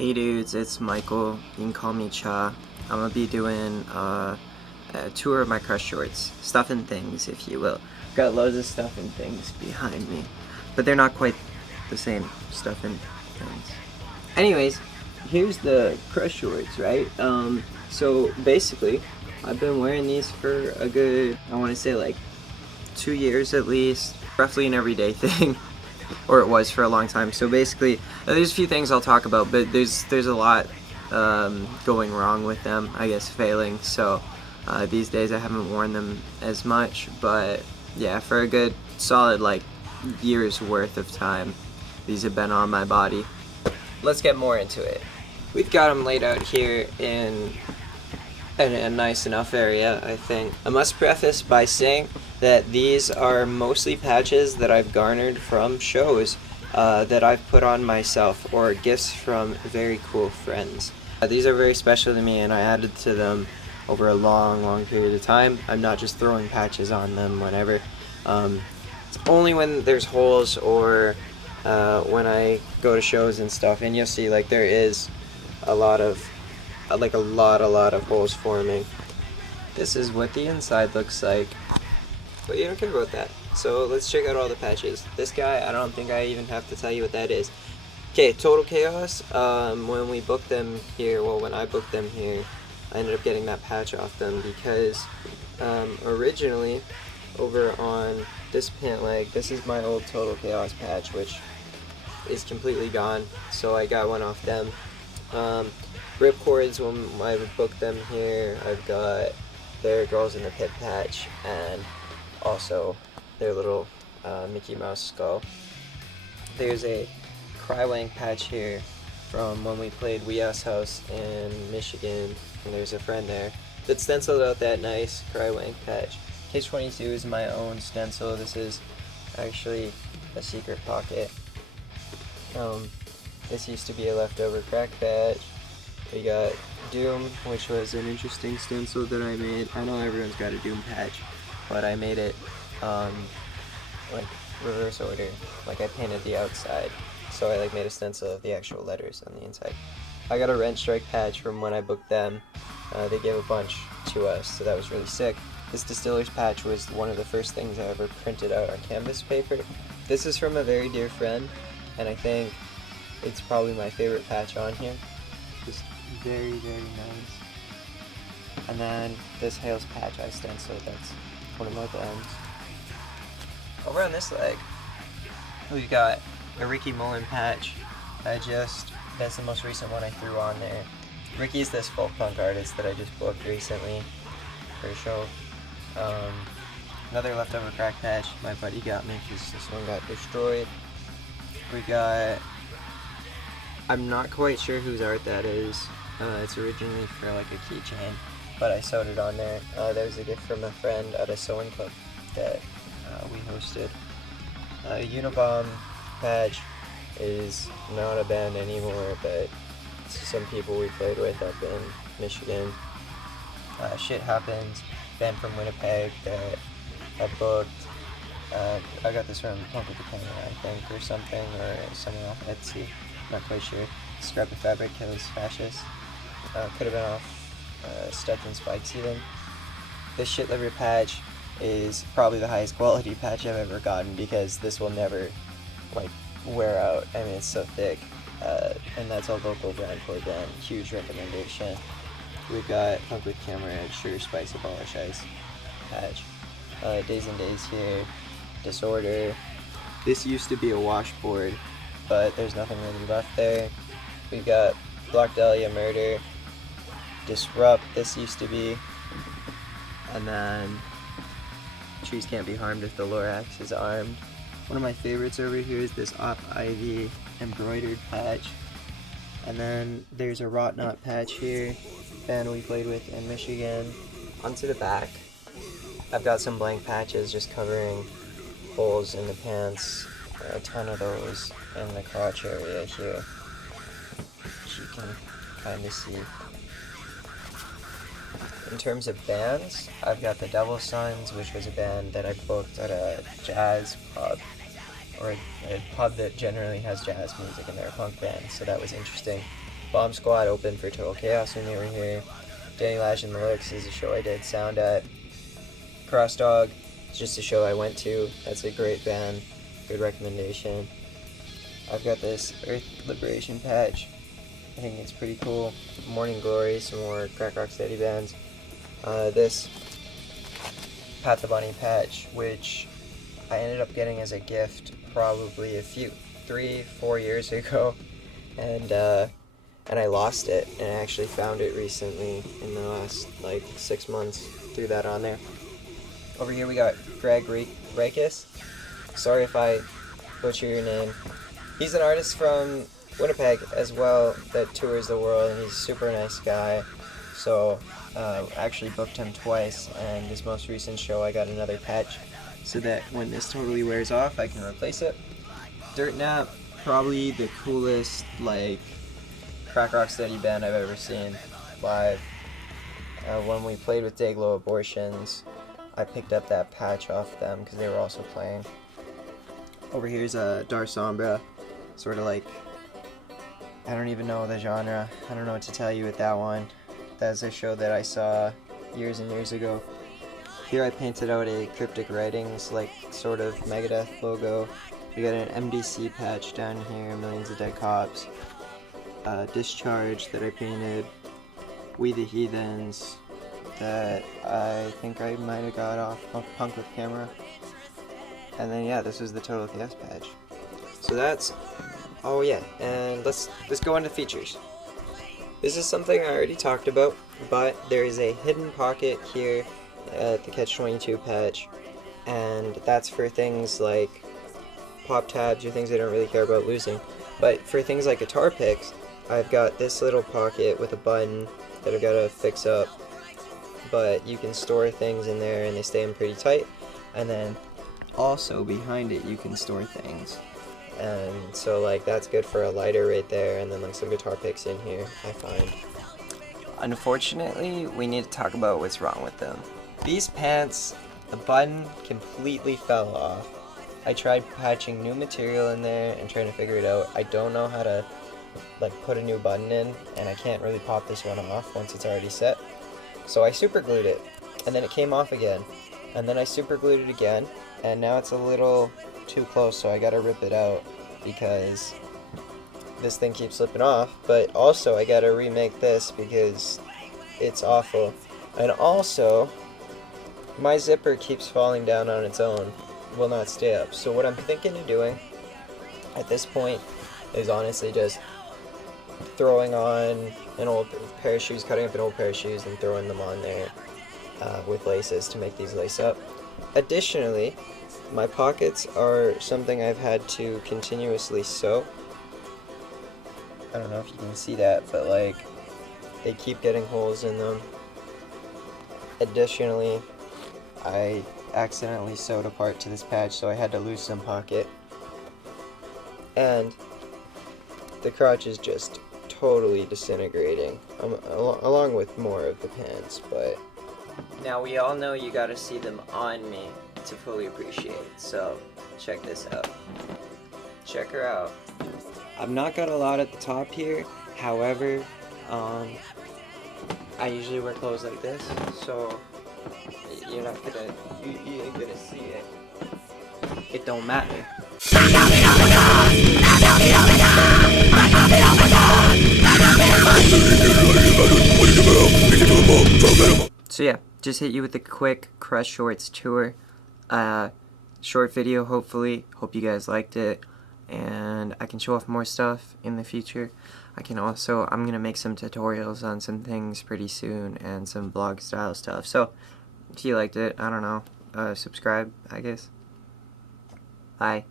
Hey dudes, it's Michael. You can call me Cha. I'm gonna be doing a tour of my Crust shorts. Stuff and things, if you will. Got loads of stuff and things behind me, but they're not quite the same stuff and things. Anyways, here's the Crust shorts, right? So basically, I've been wearing these for a good, I want to say like 2 years at least. Roughly an everyday thing. Or it was for a long time. So basically, there's a few things I'll talk about, but there's a lot going wrong with them, I guess failing. So these days I haven't worn them as much, but yeah, for a good solid like year's worth of time, these have been on my body. Let's get more into it. We've got them laid out here in a nice enough area, I think. I must preface by saying that these are mostly patches that I've garnered from shows that I've put on myself or gifts from very cool friends. These are very special to me and I added to them over a long period of time. I'm not just throwing patches on them whenever. It's only when there's holes or when I go to shows and stuff, and you'll see like there is a lot of holes forming. This is what the inside looks like, but you don't care about that. So let's check out all the patches. This guy, I don't think I even have to tell you what that is. Okay, Total Chaos. When we booked them here, well, when I booked them here, I ended up getting that patch off them because originally over on this pant leg, this is my old Total Chaos patch, which is completely gone. So I got one off them. Ripcords, when I booked them here, I've got their Girls in the Pit patch and also their little Mickey Mouse skull. There's a Crywank patch here from when we played Wee Ass House in Michigan, and there's a friend there that stenciled out that nice Crywank patch. Case 22 is my own stencil. This is actually a secret pocket. This used to be a leftover crack patch. We got Doom, which was an interesting stencil that I made. I know everyone's got a Doom patch, but I made it like reverse order. Like I painted the outside, so I like made a stencil of the actual letters on the inside. I got a Rent Strike patch from when I booked them. They gave a bunch to us, so that was really sick. This Distiller's patch was one of the first things I ever printed out on canvas paper. This is from a very dear friend, and I think it's probably my favorite patch on here. Just very nice. And then this Hales patch I stenciled, that's one of my blends. Over on this leg, we've got a Ricky Mullen patch. That's the most recent one I threw on there. Ricky's this folk punk artist that I just booked recently for a show. Another leftover crack patch my buddy got me because this one got destroyed. We got, I'm not quite sure whose art that is. It's originally for like a keychain, but I sewed it on there. There was a gift from a friend at a sewing club that we hosted. Unabomb patch is not a band anymore, but some people we played with up in Michigan. Shit Happens, band from Winnipeg that I booked. I got this from Punk with the Camera, I think, or something, or somewhere off Etsy, not quite sure. Scrap of Fabric Kills Fascists. Could have been off Studs and Spikes even. This Shit Liver patch is probably the highest quality patch I've ever gotten because this will never like wear out. I mean, it's so thick. And that's a local brand for them. Huge recommendation. We've got Punk with Camera, Sugar Spice Abolish Ice patch. Days and Days here. Disorder. This used to be a washboard, but there's nothing really left there. We got Block Dahlia Murder. Disrupt, this used to be. And then Trees Can't Be Harmed If the Lorax is Armed. One of my favorites over here is this Op Ivy embroidered patch. And then there's a Rot Knot patch here, band we played with in Michigan. Onto the back, I've got some blank patches just covering holes in the pants. A ton of those in the crotch area here, which you can kind of see. In terms of bands, I've got the Devil Sons, which was a band that I booked at a jazz pub, or a pub that generally has jazz music, and they're a punk band, so that was interesting. Bomb Squad opened for Total Chaos when they were here. Danny Lash and the Licks is a show I did sound at. Crust is just a show I went to. That's a great band. Good recommendation. I've got this Earth Liberation patch. I think it's pretty cool. Morning Glory, some more crack rock steady bands. This Pat the Bunny patch, which I ended up getting as a gift probably 3-4 years ago, and I lost it, and I actually found it recently in the last like 6 months. Threw that on there. Over here we got Greg Rakis. Sorry if I butcher your name. He's an artist from Winnipeg as well that tours the world, and he's a super nice guy. So actually booked him twice, and his most recent show I got another patch so that when this totally wears off I can replace it. Dirt Nap, probably the coolest like crack rock steady band I've ever seen live. When we played with Dayglow Abortions, I picked up that patch off them because they were also playing. Over here's Dar Sombra, sort of like, I don't even know the genre. I don't know what to tell you with that one. That's a show that I saw years and years ago. Here I painted out a Cryptic Writings, like, sort of Megadeth logo. We got an MDC patch down here, Millions of Dead Cops. Discharge that I painted. We the Heathens that I think I might have got off Punk with Camera. And then yeah, this was the Total Chaos patch. So that's, oh yeah, and let's go into features. This is something I already talked about, but there is a hidden pocket here at the Catch-22 patch, and that's for things like pop tabs or things I don't really care about losing. But for things like guitar picks, I've got this little pocket with a button that I've got to fix up, but you can store things in there and they stay in pretty tight. And then also behind it you can store things, and so like that's good for a lighter right there, and then like some guitar picks in here I find. Unfortunately, we need to talk about what's wrong with them. These pants, the button completely fell off. I tried patching new material in there and trying to figure it out. I don't know how to like put a new button in, and I can't really pop this one off once it's already set. So I super glued it, and then it came off again, and then I super glued it again, and now it's a little too close, so I gotta rip it out because this thing keeps slipping off. But also I gotta remake this because it's awful. And also my zipper keeps falling down on its own, will not stay up. So what I'm thinking of doing at this point is honestly just throwing on an old pair of shoes, cutting up an old pair of shoes and throwing them on there with laces to make these lace up. Additionally, my pockets are something I've had to continuously sew. I don't know if you can see that, but like they keep getting holes in them. Additionally, I accidentally sewed a part to this patch, so I had to lose some pocket. And the crotch is just totally disintegrating, along with more of the pants, but now we all know you gotta see them on me to fully appreciate it, so check this out. Check her out. I've not got a lot at the top here, however, I usually wear clothes like this, so you're not gonna, you ain't gonna see it. It don't matter. So yeah, just hit you with a quick Crust Shorts tour. Short video, hopefully. Hope you guys liked it, and I can show off more stuff in the future. I'm gonna make some tutorials on some things pretty soon and some blog style stuff. So if you liked it, I don't know, subscribe, I guess. Bye.